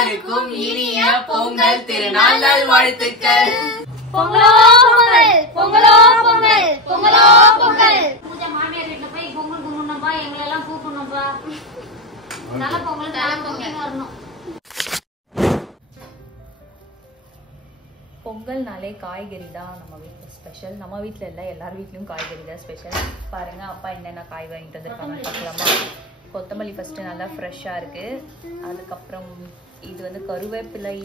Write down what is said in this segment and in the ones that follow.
அனைவருக்கும் இனிய பொங்கல் திருநாள் நல்வாழ்த்துக்கள். பொங்கலோ பொங்கல், பொங்கலோ பொங்கல், பொங்கலோ பொங்கல். பூஜா மாமியார் வீட்டுல போய் பொங்கல் கும்பிடணும்பா, எங்களை எல்லாம் கூப்பிடணும்பா. நல்ல பொங்கல் நல்ல பொங்கல் வரணும். பொங்கல்னாலே காய்கறி தான் நம்ம வீட்டில் ஸ்பெஷல். நம்ம வீட்டில் இல்லை, எல்லார் வீட்லையும் காய்கறி தான் ஸ்பெஷல். பாருங்க அப்பா என்னென்ன காய் வாங்கிட்டு வந்துருக்காங்கன்னு பார்க்கலாமா? கொத்தமல்லி ஃபர்ஸ்ட் நல்லா ஃப்ரெஷ்ஷாக இருக்கு. அதுக்கப்புறம் இது வந்து கருவேப்பிலை,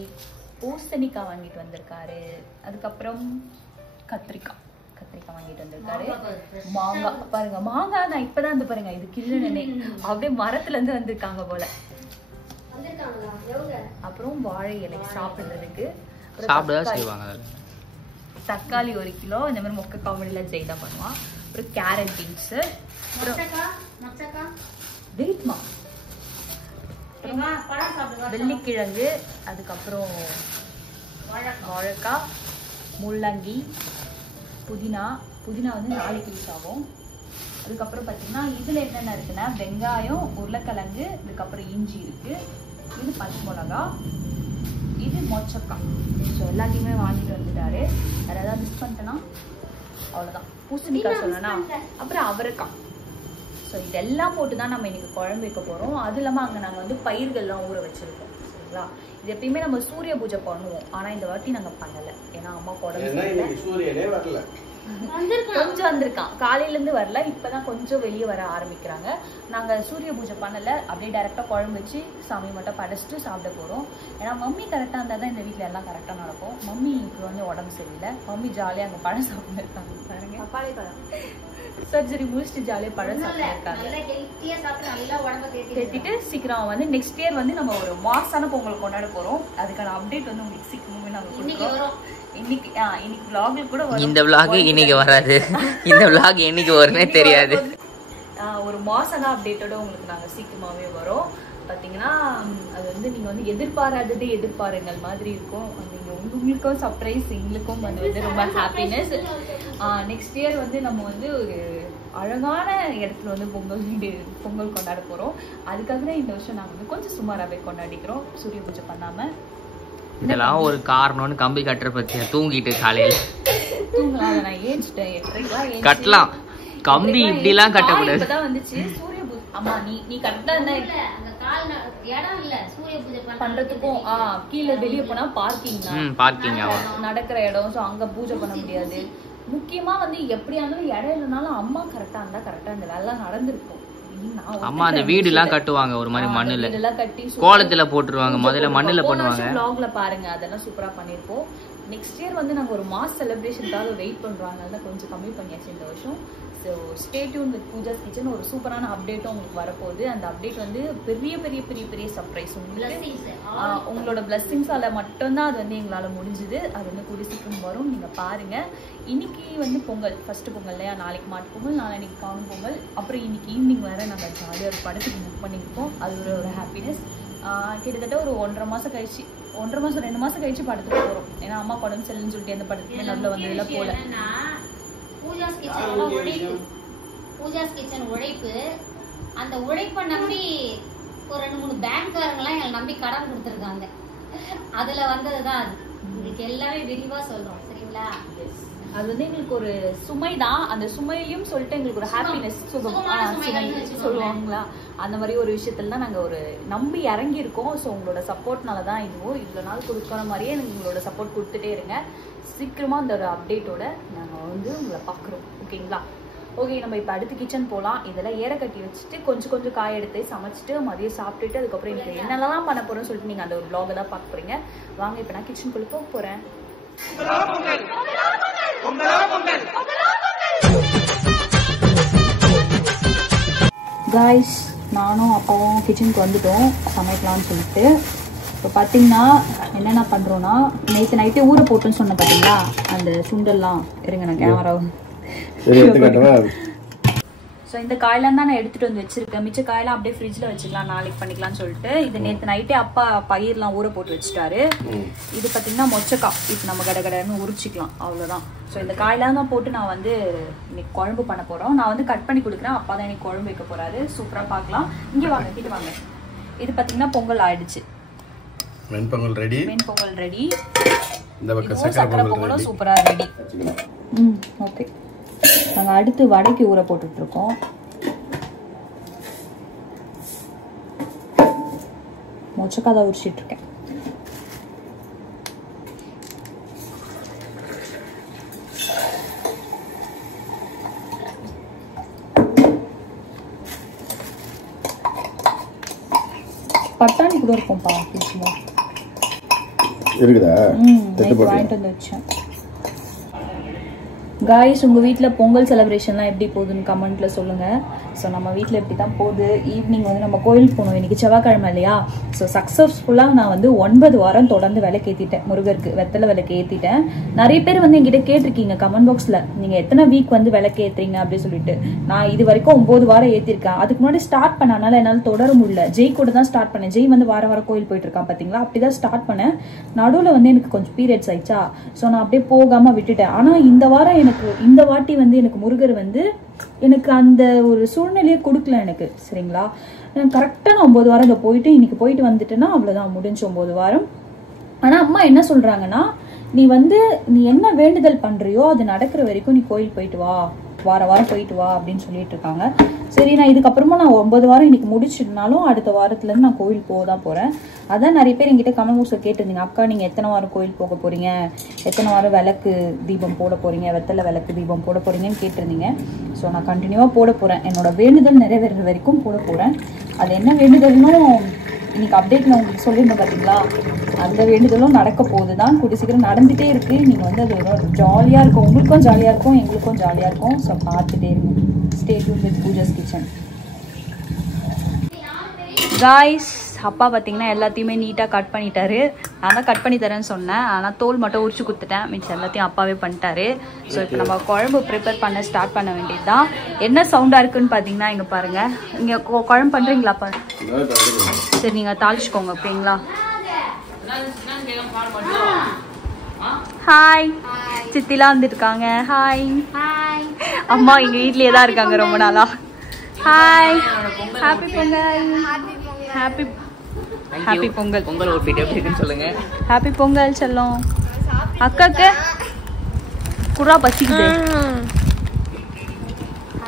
பூசணிக்காய் வாங்கிட்டு வந்திருக்காரு. அதுக்கப்புறம் கத்திரிக்காய் வாங்கிட்டு வந்திருக்காரு. மாங்காய் பாருங்க, மாங்காய் நான் இப்பதான் வந்து பாருங்க இது கிள்ளுனே அப்படியே மரத்துல இருந்து வந்திருக்காங்க போல. அப்புறம் வாழை இலை சாப்பிடுறதுக்கு தக்காளி 1 கிலோ. இந்த மாதிரி மொக்க காமெடியில ஜெய் தான் பண்ணுவான். அப்புறம் கேரட், பீன்ஸ், வெள்ளிக்கிழங்கு, அதுக்கப்புறம் வாழைக்காய், முள்ளங்கி, புதினா வந்து நாளைக்கு யூஸ் ஆகும். அதுக்கப்புறம் பார்த்தீங்கன்னா இதில் என்னென்ன இருக்குன்னா வெங்காயம், உருளைக்கிழங்கு, இதுக்கப்புறம் இஞ்சி இருக்கு. இது பச்சை மிளகா, இது மொச்சக்காய். ஸோ எல்லாத்தையுமே வாங்கிட்டு வந்துட்டாரு. வேற ஏதாவது மிஸ் பண்ணிட்டேன்னா அவ்வளோதான். பூசணிக்காய் சொன்னா, அப்புறம் அவரைக்காய். ஸோ இதெல்லாம் போட்டு தான் நம்ம இன்னைக்கு குழம்பு வைக்க போகிறோம். அது இல்லாமல் அங்கே நாங்கள் வந்து பயிர்கள்லாம் ஊற வச்சிருக்கோம். சரிங்களா? இது எப்பயுமே நம்ம சூரிய பூஜை பண்ணுவோம், ஆனால் இந்த வாட்டி நாங்கள் பண்ணலை. ஏன்னா அம்மா உடம்பு கொஞ்சம் வந்திருக்கான், காலையிலேருந்து வரல, இப்போதான் கொஞ்சம் வெளியே வர ஆரம்பிக்கிறாங்க. நாங்கள் சூரிய பூஜை பண்ணலை, அப்படியே டைரெக்டாக குழம்பு வச்சு சாமி மட்டும் படைச்சிட்டு சாப்பிட போகிறோம். ஏன்னா மம்மி கரெக்டாக இருந்தால் தான் இந்த வீட்டில் எல்லாம் கரெக்டாக நடக்கும். மம்மிக்கு வந்து உடம்பு சரியில்லை. மம்மி ஜாலியாக அங்கே பழம் சாப்பிட்டு இருக்காங்க. பாருங்க, பப்பாளி பழம் சர்ஜரி முடிச்சுட்டு ஜாலியாக பழம் சாப்பிட்டு இருக்காங்க. தேத்திட்டு சீக்கிரம் வந்து நெக்ஸ்ட் இயர் வந்து நம்ம ஒரு மாசான பொங்கல் கொண்டாட போகிறோம். அதுக்கான அப்டேட் வந்து உங்களுக்கு சீக்கிரமே நாங்கள் கொடுக்குறோம். இன்னைக்கு vlogல கூட வரும். இந்த vlog இன்னைக்கு வராது. இந்த vlog என்னைக்கு வரும்னே தெரியாது. ஒரு மாசனா அப்டேட்டோட உங்களுக்கு நாங்க சீக்கிரமாவே வரோம். பாத்தீங்கன்னா அது வந்து நீங்க வந்து எதிர்பாராததே எதிர்பாருங்கள் மாதிரி இருக்கும். நீங்க உங்களுக்கும் சர்ப்ரைஸ், எங்களுக்கும் வந்து ரொம்ப ஹாப்பினஸ். நெக்ஸ்ட் இயர் வந்து நம்ம வந்து ஒரு அழகான இடத்துல வந்து பொங்கல் கொண்டாட போறோம். அதுக்காக தான் இந்த வருஷம் நாங்க வந்து கொஞ்சம் சுமாராகவே கொண்டாடிக்கிறோம், சூரிய பூஜை பண்ணாம. இதெல்லாம் ஒரு காரணம்னு கம்பி கட்டுற பத்தி தூங்கிட்டு காலையில தூங்கலாம். நான் ஏஞ்சிட்டேன், கட்டலாம். கம்பி இப்படி எல்லாம் கட்டக்கூடாது. இப்பதான் வந்துச்சு சூரிய பூஜை. அம்மா நீ கரெக்டா இடம் இல்ல சூரிய பூஜை பண்றதுக்கும். கீழே வெளியே போனா பார்க்கிங் நடக்கிற இடம். சோ அங்க பூஜை பண்ண முடியாது. முக்கியமா வந்து எப்படியா இருந்தாலும் இடம் இல்லைனாலும் அம்மா கரெக்டா இருந்தா கரெக்டா இந்த வேலை நடந்திருக்கும். அம்மா அந்த வீடு எல்லாம் கட்டுவாங்க, ஒரு மாதிரி மண்ணுல கோலத்துல போட்டுருவாங்க. முதல்ல மண்ணுல பண்ணுவாங்க. vlogல பாருங்க, அதெல்லாம் சூப்பரா பண்ணிருப்போம். நெக்ஸ்ட் இயர் வந்து நாங்க ஒரு மாஸ் செலிப்ரேஷனுக்காக வெயிட் பண்றோம். அதனால கொஞ்சம் கம்மி பண்ணியாச்சு இந்த வருஷம். So stay tune with Pooja's kitchen. ஒரு சூப்பரான அப்டேட்டும் உங்களுக்கு வரப்போகுது. அந்த அப்டேட் வந்து பெரிய பெரிய பெரிய பெரிய சர்ப்ரைஸ். உங்களுக்கு உங்களோட பிளஸ்ஸிங்ஸால மட்டும்தான் அது வந்து எங்களால முடிஞ்சுது. அது வந்து கூடிய சீக்கிரம் வரும், நீங்க பாருங்க. இன்னைக்கு வந்து பொங்கல், ஃபர்ஸ்ட் பொங்கல் இல்லையா? நாளைக்கு மாட்டு பொங்கல், நாளைக்கு காணும் பொங்கல். அப்புறம் இன்னைக்கு ஈவினிங் வேற நாங்கள் ஜாலியாக ஒரு படத்துக்கு புக் பண்ணியிருக்கோம். அது ஒரு ஹாப்பினஸ். கிட்டத்தட்ட ஒரு 1.5 மாசம் கழிச்சு, 2 மாசம் கழிச்சு படத்துக்கு போகிறோம். ஏன்னா அம்மா உடம்பு சரியில்லைன்னு சொல்லிட்டு எந்த படத்துக்குமே நடுவில் வந்ததுல போல. பூஜாஸ் கிச்சன் உழைப்பு, அந்த உழைப்பை நம்பி ஒரு 2-3 பேங்க்காரங்களாம் எங்களை நம்பி கடன் கொடுத்துருக்காங்க. அதுல வந்ததுதான் அது. உங்களுக்கு எல்லாமே விரிவா சொல்றோம், சரிங்களா? அது வந்து எங்களுக்கு ஒரு சுமை தான். அந்த சுமையிலையும் சொல்லிட்டு எங்களுக்கு ஒரு ஹாப்பினஸ், சொல்லுவாங்களா, அந்த மாதிரி ஒரு விஷயத்துல தான் நாங்க ஒரு நம்பி இறங்கி இருக்கோம். ஸோ உங்களோட சப்போர்ட்னால தான் இதுவும் இவ்வளவு நாள் கொடுக்குற மாதிரியே உங்களோட சப்போர்ட் கொடுத்துட்டே இருங்க. சீக்கிரமா அந்த ஒரு அப்டேட்டோட நாங்க வந்து உங்களை பாக்குறோம், ஓகேங்களா? ஓகே, நம்ம இப்போ அடுத்து கிச்சன் போகலாம். இதெல்லாம் ஏற கட்டி வச்சுட்டு கொஞ்சம் காய் எடுத்து சமைச்சிட்டு மதியம் சாப்பிட்டுட்டு அதுக்கப்புறம் எனக்கு என்னெல்லாம் பண்ண போறோம்னு சொல்லிட்டு நீங்க அந்த ஒரு vlog தான் பார்க்க போறீங்க. வாங்க, இப்போ நான் கிச்சனுக்குள்ள போக போறேன். காய்ஸ், நானும் அப்பாவும் கிச்சனுக்கு வந்துட்டோம் சமைக்கலாம்னு சொல்லிட்டு. இப்போ பார்த்தீங்கன்னா என்னென்ன பண்ணுறோன்னா, நேற்று நைட்டே ஊற போட்டுன்னு சொன்னேன் பார்த்தீங்களா, அந்த சுண்டெல்லாம். இருங்க நான் கேமராவும். ஸோ இந்த காயெல்லாம் தான் நான் எடுத்துகிட்டு வந்து வச்சுருக்கேன். மிச்ச காயெல்லாம் அப்படியே ஃப்ரிட்ஜில் வச்சுக்கலாம், நாளைக்கு பண்ணிக்கலாம்னு சொல்லிட்டு. இது நேற்று நைட்டே அப்பா பயிரெலாம் ஊற போட்டு வச்சுட்டாரு. இது பார்த்தீங்கன்னா மொச்சக்காய். இப்போ நம்ம கடன்னு உரிச்சிக்கலாம், அவ்வளோதான். ஸோ இந்த காயெல்லாம் தான் போட்டு நான் வந்து இன்னைக்கு குழம்பு பண்ண போகிறோம். நான் வந்து கட் பண்ணி கொடுக்குறேன், அப்பா தான் இன்னைக்கு குழம்பு வைக்க போகிறாரு. சூப்பராக பார்க்கலாம். இங்கே வாங்க, கிட்ட வாங்க. இது பார்த்தீங்கன்னா பொங்கல் ஆயிடுச்சு. வெண்பொங்கல் ரெடி. வெண்பொங்கல் ரெடி. இந்த பக்கம் சக்கரை பொங்கலும் சூப்பரா ரெடி. ஓகே. நாங்க அடுத்து வடைக்கு ஊற போட்டுட்டு இருக்கோம். மொச்சக்காய் தான் உரிச்சிட்டு இருக்கேன். பட்டாணி கூட இருக்கும்பா இருக்குதா? வாங்கிட்டு வந்து வச்சேன். காய்ஸ், உங்கள் வீட்டில் பொங்கல் செலிப்ரேஷன்லாம் எப்படி போகுதுன்னு கமெண்ட்டில் சொல்லுங்கள். ஸோ நம்ம வீட்டில் எப்படி தான் போகுது. ஈவினிங் வந்து நம்ம கோயிலுக்கு போகணும். இன்றைக்கி செவ்வாய்க்கிழமை இல்லையா? ஸோ சக்ஸஸ்ஃபுல்லாக நான் வந்து 9 வாரம் தொடர்ந்து விளக்கு ஏற்றிட்டேன். முருகருக்கு வெத்தலை விளக்கு ஏற்றிட்டேன். நிறைய பேர் வந்து என்கிட்ட கேட்டிருக்கீங்க கமெண்ட் பாக்ஸில், நீங்கள் எத்தனை வீக் வந்து விளக்கு ஏற்றுறீங்க அப்படின்னு சொல்லிட்டு. நான் இது வரைக்கும் 9 வாரம் ஏற்றிருக்கேன். அதுக்கு முன்னாடி ஸ்டார்ட் பண்ணனால என்னால் தொடர முடியல. ஜெய் கூட தான் ஸ்டார்ட் பண்ணேன். ஜெய் வந்து வாரம் கோயில் போயிட்டு இருக்கான் பார்த்தீங்களா? அப்படி தான் ஸ்டார்ட் பண்ணேன். நடுவில் வந்து எனக்கு கொஞ்சம் பீரியட்ஸ் ஆயிடுச்சா, ஸோ நான் அப்படியே போகாமல் விட்டுட்டேன். ஆனால் இந்த வாரம் இந்த வாட்டி வந்து எனக்கு முருகர் வந்து எனக்கு அந்த ஒரு சூழ்நிலையை கொடுக்கல எனக்கு. சரிங்களா? கரெக்டாக நான் 9 வாரம் இதை போயிட்டு இன்னைக்கு போயிட்டு வந்துட்டேன்னா அவ்வளோதான், முடிஞ்சு 9 வாரம். ஆனால் அம்மா என்ன சொல்றாங்கன்னா, நீ என்ன வேண்டுதல் பண்றியோ அது நடக்கிற வரைக்கும் நீ கோயில் போயிட்டு வா, வாரம் போயிட்டு வா அப்படின்னு சொல்லிட்டு இருக்காங்க. சரி, நான் இதுக்கப்புறமா நான் 9 வாரம் இன்னைக்கு முடிச்சிருந்தாலும் அடுத்த வாரத்துலேருந்து நான் கோயில் போக தான் போகிறேன். அதான் நிறைய பேர் என்கிட்ட கமெண்ட் பாக்ஸில் கேட்டிருந்தீங்க, அக்கா நீங்கள் எத்தனை வாரம் கோயில் போக போகிறீங்க, எத்தனை வாரம் விளக்கு தீபம் போட போகிறீங்க, வெத்தலை விளக்கு தீபம் போட போகிறீங்கன்னு கேட்டிருந்தீங்க. ஸோ நான் கண்டினியூவாக போட போகிறேன். என்னோட வேண்டுதல் நிறைவேற வரைக்கும் போட போகிறேன். அது என்ன வேண்டுதல்னும் இன்னைக்கு அப்டேட்ல உங்களுக்கு சொல்லியிருந்தேன் பார்த்தீங்களா? அந்த வேண்டுதலும் நடக்க போகுது தான், கூடிய சீக்கிரம் நடந்துகிட்டே இருக்கு. நீங்கள் வந்து அது ஜாலியாக இருக்கும், உங்களுக்கும் ஜாலியாக இருக்கும், எங்களுக்கும் ஜாலியாக இருக்கும். ஸோ பார்த்துட்டே இருங்க. Stay tune with Pooja's kitchen. Guys, அப்பா பார்த்தீங்கன்னா எல்லாத்தையுமே நீட்டாக கட் பண்ணிட்டாரு. நான் தான் கட் பண்ணி தரேன்னு சொன்னேன், ஆனால் தோல் மட்டும் உரிச்சு கொடுத்துட்டேன். மிச்சம் எல்லாத்தையும் அப்பாவே பண்ணிட்டாரு. ஸோ இப்போ நம்ம குழம்பு ப்ரிப்பேர் பண்ண ஸ்டார்ட் பண்ண வேண்டியது தான். என்ன சவுண்டாக இருக்குன்னு பார்த்தீங்கன்னா இங்கே பாருங்கள். இங்கே குழம்பு பண்ணுறீங்களாப்பா? சரி, நீங்கள் தாளிச்சுக்கோங்க. ஓகேங்களா? ஹாய், சித்திலாம் வந்துருக்காங்க. ஹாய். அம்மா எங்கள் வீட்லேயே தான் இருக்காங்க ரொம்ப நாளா. Hi, happy Pongal. Happy Pongal. Pongal outfit எப்படி இருக்குன்னு சொல்லுங்க. ஹாப்பி பொங்கல் செல்லம். அக்காக்கு குறா பசிக்குது.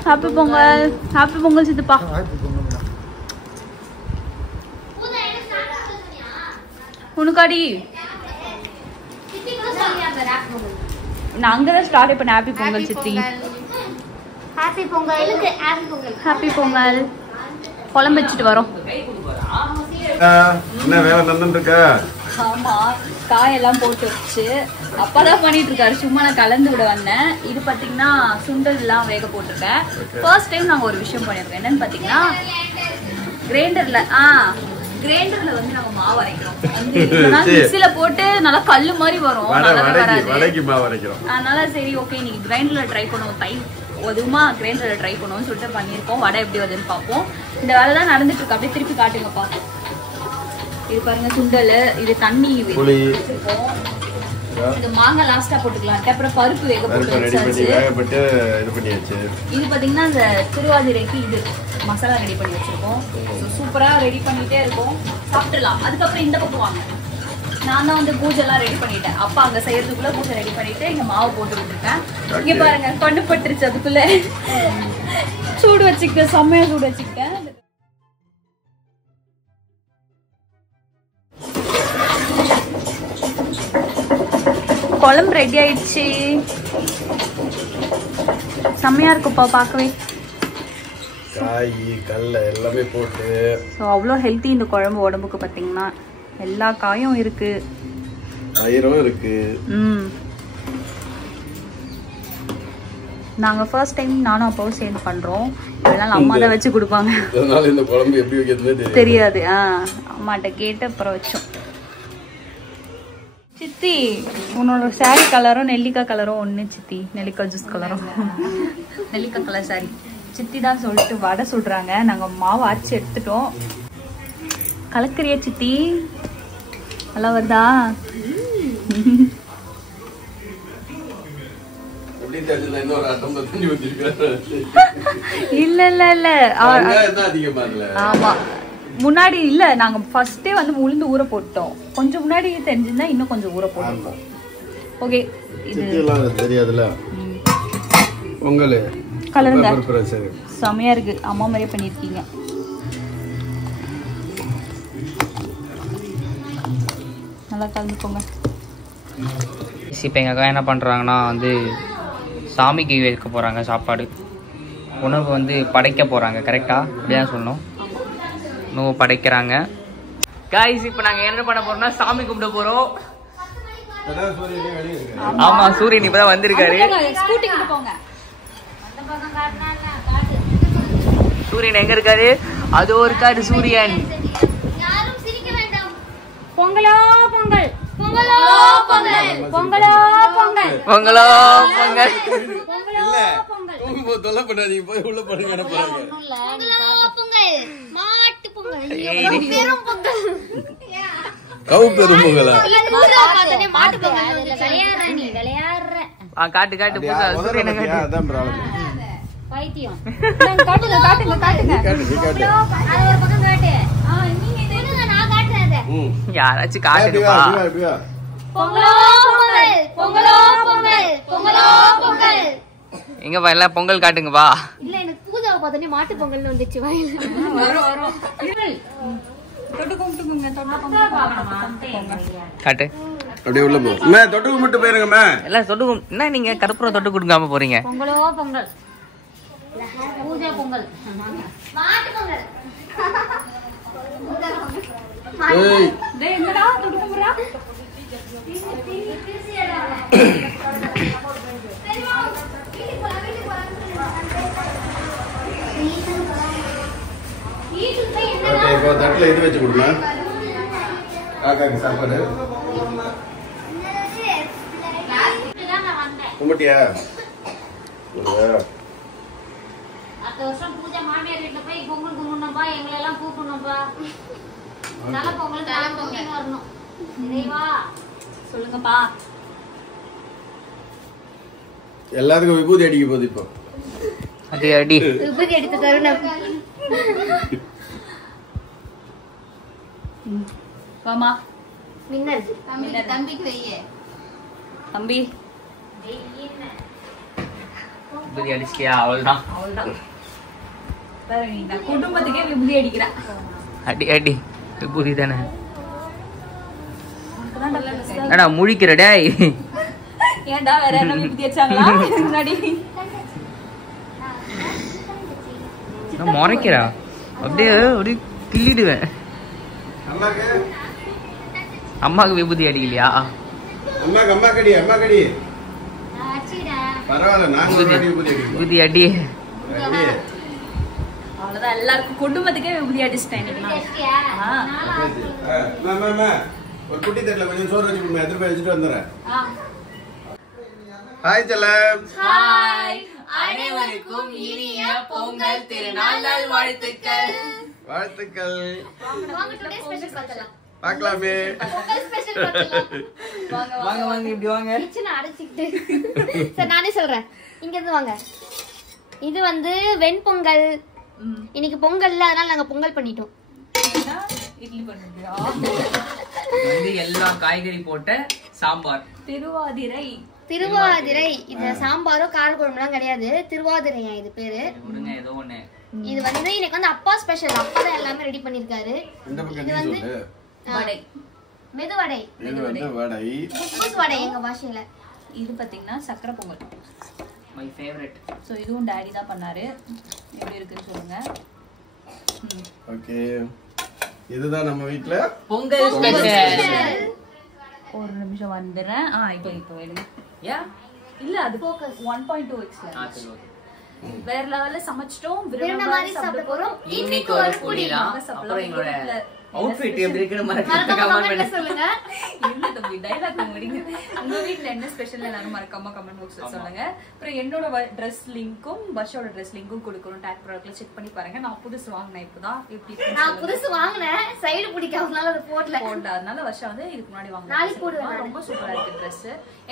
ஹாப்பி பொங்கல். ஹாப்பி பொங்கல் சித்துப்பா. உனக்காடி நான் அங்கதான் ஸ்டார்ட் பண்ண. ஹாப்பி பொங்கல் சித்தி. ஹாப்பி பொங்கல். ஹாப்பி பொங்கல். குழம்பு வச்சுட்டு வரோம். என்ன வேலை நடந்துட்டு இருக்க? ஆமா, காயெல்லாம் போட்டு வச்சு அப்பதான் பண்ணிட்டு இருக்காரு. சும்மா நான் கலந்து விட வந்தேன். இது பாத்தீங்கன்னா சுண்டல் எல்லாம் வேக போட்டிருக்கேன். ஃபர்ஸ்ட் டைம் நாங்க ஒரு விஷயம் பண்ணிருக்கோம். என்னன்னு பாத்தீங்கன்னா கிரைண்டர்ல வந்து நம்ம மாவு அரைக்கிறோம். மிக்ஸில போட்டு நல்லா கல்லு மாதிரி வரும், அதனால சரி ஓகே இன்னைக்கு கிரைண்டர்ல ட்ரை பண்ணுவோம். அதுவுமா கிரைண்டர்ல ட்ரை பண்ணுவோம்னு சொல்லிட்டு பண்ணிருக்கோம். வடை எப்படி வருதுன்னு பார்ப்போம். இந்த வேலை தான் நடந்துட்டு இருக்கு. அப்படியே திருப்பி காட்டுங்கப்பா. இது பாருங்க சுண்டல், இது தண்ணி வச்சிருக்கோம். இது மாங்காய் லாஸ்டா போட்டுக்கலாம். அப்புறம் பருப்பு வேக போட்டு இது பாத்தீங்கன்னா இந்த திருவாதிரைக்கு இது மசாலா ரெடி பண்ணி வச்சிருக்கோம். சூப்பரா ரெடி பண்ணிட்டே இருக்கோம். சாப்பிட்டுலாம். அதுக்கப்புறம் இந்த பக்கம் வாங்க. நான் தான் வந்து பூஜை எல்லாம் ரெடி பண்ணிட்டேன். அப்பா அங்க செய்யறதுக்குள்ள பூஜை ரெடி பண்ணிட்டு இங்க மாவு போட்டு விட்டுருக்கேன். இங்க பாருங்க கண்ணு பட்டுருச்சு. அதுக்குள்ள சூடு வச்சுக்கிட்டேன், செம்மையா சூடு வச்சுக்கிட்டேன். குழம்பு ரெடி ஆயிடுச்சு. செம்மையா இருக்குப்பா பார்க்கவே. காய் கல்ல எல்லாமே போட்டு ஸோ அவ்வளோ ஹெல்த்தி இந்த குழம்பு உடம்புக்கு. பார்த்தீங்கன்னா எல்லா காயும் இருக்கு, தயிரும் இருக்கு. நாங்க ஃபர்ஸ்ட் டைம் நானும் அப்பாவும் சேர்ந்து பண்றோம். இதனால அம்மா தான் வச்சு கொடுப்பாங்க. அதனால இந்த குழம்பு எப்படி வைக்கிறதுனே தெரியாது. அம்மாட்ட கேட்டு அப்புறம் வச்சோம். சித்தி, உன்னோட சாரி கலரும் நெல்லிக்காய் கலரும் ஒன்று சித்தி. நெல்லிக்காய் ஜூஸ் கலரும் நெல்லிக்காய் கலர் சாரி. சித்தி தான் சொல்லிட்டு வடை சுடுறாங்க. நாங்கள் மாவு அரைச்சி எடுத்துட்டோம். கலக்கறியா சித்தி? நல்லா வருதா? இல்ல இல்ல இல்ல. ஆமா முன்னாடி இல்ல நாங்க ஃபர்ஸ்டே வந்து உளுந்து ஊற போட்டோம். கொஞ்சம் முன்னாடி தெரிஞ்சிருந்தா இன்னும் கொஞ்சம் ஊற போட்டோம். ஓகே இது தெரியாதுல பொங்கல் கலருங்க. செமையா இருக்கு. அம்மா மாதிரியே பண்ணிருக்கீங்க. நல்லா கலந்துக்கோங்க. இப்போ எங்கள் அக்கா என்ன பண்ணுறாங்கன்னா வந்து சாமிக்கு வைக்க போகிறாங்க சாப்பாடு. உணவு வந்து படைக்க போகிறாங்க. கரெக்டாக இப்படிதான் சொல்லணும். உணவு படைக்கிறாங்க. காய்ஸ் இப்போ நாங்கள் என்ன பண்ண போகிறோம்னா சாமி கும்பிட போகிறோம். ஆமாம், சூரியன் இப்போ தான் வந்திருக்காரு. சூரியன் எங்கே இருக்காரு? அதோ இருக்காரு சூரியன். பொங்கலோ பொங்கல், பொங்கலோ பொங்கல், பொங்கலோ பொங்கல், பொங்கலோ பொங்கல். தொல்லை பண்ணாதீங்க, போய் உள்ள போடுங்க. பொங்கல், மாட்டு பொங்கல், பெரும் பொங்கல், கவு பெரும் பொங்கலா? மாட்டு பொங்கல். விளையாடுற நீ விளையாடுற. காட்டு காட்டு சூரியனை காட்டு. அதான் ப்ராப்ளம். பைத்தியம். காட்டுங்க காட்டுங்க காட்டுங்க. அது ஒரு பக்கம் காட்டு. நீங்க நான் காட்டுறேன். யாராச்சும் காட்டுங்கப்பா. பொங்கலோ பொங்கல், பொங்கலோ பொங்கல், பொங்கலோ பொங்கல். எங்கப்பா எல்லாம் பொங்கல் காட்டுங்கப்பா. இல்ல எனக்கு பூஜாவை பார்த்தோன்னே மாட்டு பொங்கல்னு வந்துச்சு வாயில. காட்டு. அப்படியே உள்ள போ. தொட்டு கும்பிட்டு போயிருங்கம்மா. எல்லாம் தொட்டு என்ன நீங்க கருப்புரம் தொட்டு கொடுக்காம போறீங்க? பொங்கலோ பொங்கல், பூஜா பொங்கல், மாட்டு பொங்கல். டேய் என்னடா தொட்டு கும்பிடுறா? இப்போ தட்டுல இது வச்சு கொடுங்க. காக்காக்கு சாப்பாடு கும்பிட்டியா? அடுத்த வருஷம் பூஜை மாமியார் வீட்டுல போய் பொங்கல் கும்பிடணும்பா, எங்களை எல்லாம் கூப்பிடணும்பா. நல்ல பொங்கல் நல்ல பொங்கல் வரணும். இறைவா சொல்லுங்கப்பா. எல்லாத்துக்கும் விபூதி அடிக்க போகுது இப்போ. அடி அடி. விபூதி அடித்த தருணம். வாமா மின்னல். தம்பிக்கு வையே. தம்பி விபூதி அடிச்சிட்டியா? அவ்வளவுதான். நான் குடும்பத்துக்கே விபூதி அடிக்கிறேன். அடி அடி. விபூதி தானே. என்னடா முழிக்கிற டேய்? ஏன்டா வேற என்ன விபூதி அடிச்சாங்களா முன்னாடி? நான் முறைக்கிறா. அப்படியே அப்படியே கிள்ளிடுவேன். அம்மாவுக்கு விபூதி அடிக்கலையா? அம்மாக்கு அம்மா கடி, அம்மா கடி. பரவாயில்ல, நாங்க விபூதி அடி. அவ்வளவுதான், எல்லாருக்கும் குடும்பத்துக்கே விபூதி அடிச்சிட்டேன். ஒரு குட்டி தட்டுல கொஞ்சம் சோறு வச்சு கொடுங்க. எதிர்ப்பு வச்சுட்டு வந்துடுறேன். ஹாய் செல்லம். ஹாய். அனைவருக்கும் இனிய பொங்கல் திருநாள் நல்வாழ்த்துக்கள். வாழ்த்துக்கள். வாங்க டுடே ஸ்பெஷல் பார்த்தலாம். பார்க்கலாமே. பொங்கல் ஸ்பெஷல் பார்த்தலாம். வாங்க வாங்க இப்படி வாங்க. கிச்சனை அடைச்சிக்கிட்டு. சரி நானே சொல்றேன். இங்க இருந்து வாங்க. இது வந்து வெண்பொங்கல். இன்னைக்கு பொங்கல்ல, அதனால நாங்க பொங்கல் பண்ணிட்டோம். இட்லி பண்ணுறியா? வந்து எல்லா காய்கறி போட்ட சாம்பார். திருவாதிரை. திருவாதிரை. இது சாம்பாரோ கார குழம்புலாம் கிடையாது. திருவாதிரையா இது பேரு. விடுங்க ஏதோ ஒண்ணு. இது வந்து இன்னைக்கு வந்து அப்பா ஸ்பெஷல். அப்பா தான் எல்லாமே ரெடி பண்ணிருக்காரு. இந்த பக்கம் இது வந்து வடை. மெதுவடை. இது வந்து வடை. புஸ் வடை எங்க பாஷையில. இது பாத்தீங்கன்னா sakkarai pongal. My favourite. So இதுவும் டாடி தான் பண்ணாரு. எப்படி இருக்குன்னு சொல்லுங்க. ஓகே, இதுதான் நம்ம வீட்ல பொங்கல் ஸ்பெஷல். ஒரு நிமிஷம் வந்துறேன். இப்போ எடுங்க. யா இல்ல அது ஃபோக்கஸ் 1.2x. வேற லெவல்ல சமைச்சிட்டோம். விரும்ப மாதிரி சாப்பிட போறோம். இன்னைக்கு ஒரு புடிலாம். அப்புறம் எங்களோட அவுட்ஃபிட் எப்படி இருக்குன்னு மறக்காம கமெண்ட் சொல்லுங்க. இல்ல தம்பி டயலாக் முடிங்க. உங்க வீட்ல என்ன ஸ்பெஷல் எல்லாரும் மறக்காம கமெண்ட் பாக்ஸ்ல சொல்லுங்க. அப்புறம் என்னோட Dress லிங்க்கும் பஷோட Dress லிங்க்கும் கொடுக்குறோம். டாக் ப்ராடக்ட்ல செக் பண்ணி பாருங்க. நான் புதுசு வாங்குனேன் இப்போதான். எப்படி இருக்கு? நான் புதுசு வாங்குனேன். சைடு பிடிக்காதனால அது போடல. அதனால வருஷம் வந்து இதுக்கு முன்னாடி வாங்குனேன். நாளைக்கு போடுவேன். ரொம்ப சூப்பரா இருக்கு Dress.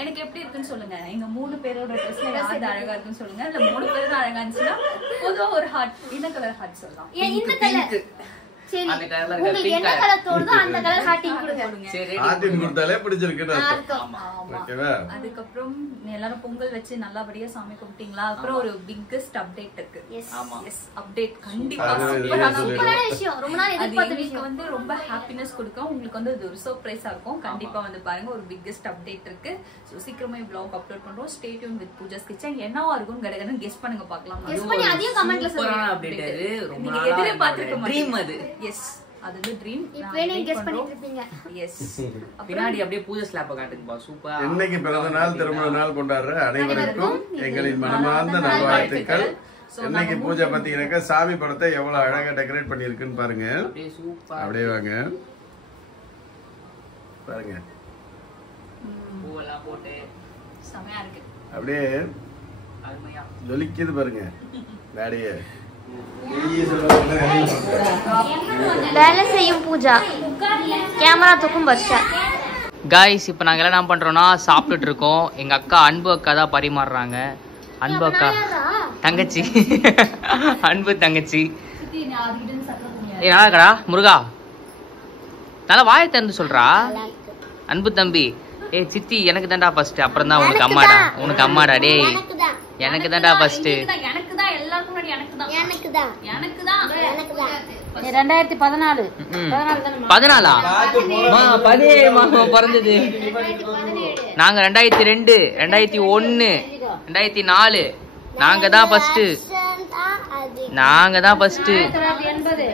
எனக்கு எப்படி இருக்குன்னு சொல்லுங்க. எங்க 3 பேரோட Dressல யாரு அழகா இருக்குன்னு சொல்லுங்க. இல்ல 3 பேரும் அழகா இருந்துச்சுன்னா பொதுவா ஒரு ஹார்ட், என்ன கலர் ஹார்ட் சொல்லலாம். இந்த கலர் சரி அந்த கலர்ல உங்களுக்கு என்ன கலர் தோணுதோ அந்த கலர் ஹார்ட்டிங் கொடுங்க. சரி ஆர்டின் கொடுத்தாலே பிடிச்சிருக்குன்னு அர்த்தம். ஓகேவா? அதுக்கப்புறம் எல்லாரும் பொங்கல் வச்சு நல்லபடியா சாமி கும்பிட்டீங்களா? அப்புறம் ஒரு பிக்கஸ்ட் அப்டேட் இருக்கு. ஆமா எஸ் அப்டேட் கண்டிப்பா சூப்பரான விஷயம். ரொம்ப நாள் எதிர்பார்த்த விஷயம். வந்து ரொம்ப ஹாப்பினஸ் கொடுக்கும். உங்களுக்கு வந்து இது ஒரு சர்ப்ரைஸா இருக்கும். கண்டிப்பா வந்து பாருங்க ஒரு பிக்கஸ்ட் அப்டேட் இருக்கு. சோ சீக்கிரமா vlog அப்லோட் பண்றோம். Stay tune with Pooja's kitchen. என்னவா இருக்கும் கடகடன்னு கெஸ் பண்ணுங்க பார்க்கலாம். கெஸ் பண்ணி அதையும் கமெண்ட்ல சொல்லுங்க. சூப்பரான அப்டேட் அது. ரொம்ப நீங்க நாளா எதிர்பார்த்திருக்க ட்ரீம் அது. எஸ் அது வந்து ட்ரீம். இப்பவே நீங்க கெஸ் பண்ணிட்டு இருப்பீங்க. எஸ் பின்னாடி அப்படியே பூஜை ஸ்லாப்ப காட்டுங்கப்பா. சூப்பரா. இன்னைக்கு பிறந்த நாள் திருமண நாள் கொண்டாடுற அனைவருக்கும் எங்களின் மனமார்ந்த நல்வாழ்த்துக்கள். இன்னைக்கு பூஜை பாத்தீங்கன்னாக்கா சாமி படத்தை எவ்வளவு அழகா டெக்கரேட் பண்ணிருக்குன்னு பாருங்க. அப்படியே சூப்பரா அப்படியே வாங்க பாருங்க. பூவெல்லாம் போட்டு செமையா இருக்கு. அப்படியே அருமையா ஜொலிக்குது பாருங்க. டாடியே வேலை செய்யும் பூஜா. கேமரா தூக்கும் வர்ஷா. காய்ஸ் இப்போ நாங்கள் எல்லாம் என்ன பண்ணுறோன்னா சாப்பிட்டுட்டு இருக்கோம். எங்கள் அக்கா அன்பு அக்கா தான் பரிமாறுறாங்க. அன்பு அக்கா தங்கச்சி அன்பு தங்கச்சி. நல்லா இருக்கடா முருகா. நல்லா வாயை திறந்து சொல்றா. அன்பு தம்பி. ஏய் சித்தி எனக்கு தான்டா ஃபர்ஸ்ட், அப்புறம் தான் உனக்கு அம்மாடா. உனக்கு அம்மாடா. டேய் எனக்கு தான்டா ஃபர்ஸ்ட். எனக்கு தான் எல்லாருக்கும் முன்னாடி எனக்கு தான். எனக்கு தான். எனக்கு தான். 2014 14ஆ? 17 பிறந்தது. நாங்க 2002 2001 2004 நாங்க தான் ஃபர்ஸ்ட். நாங்க தான் ஃபர்ஸ்ட். 1980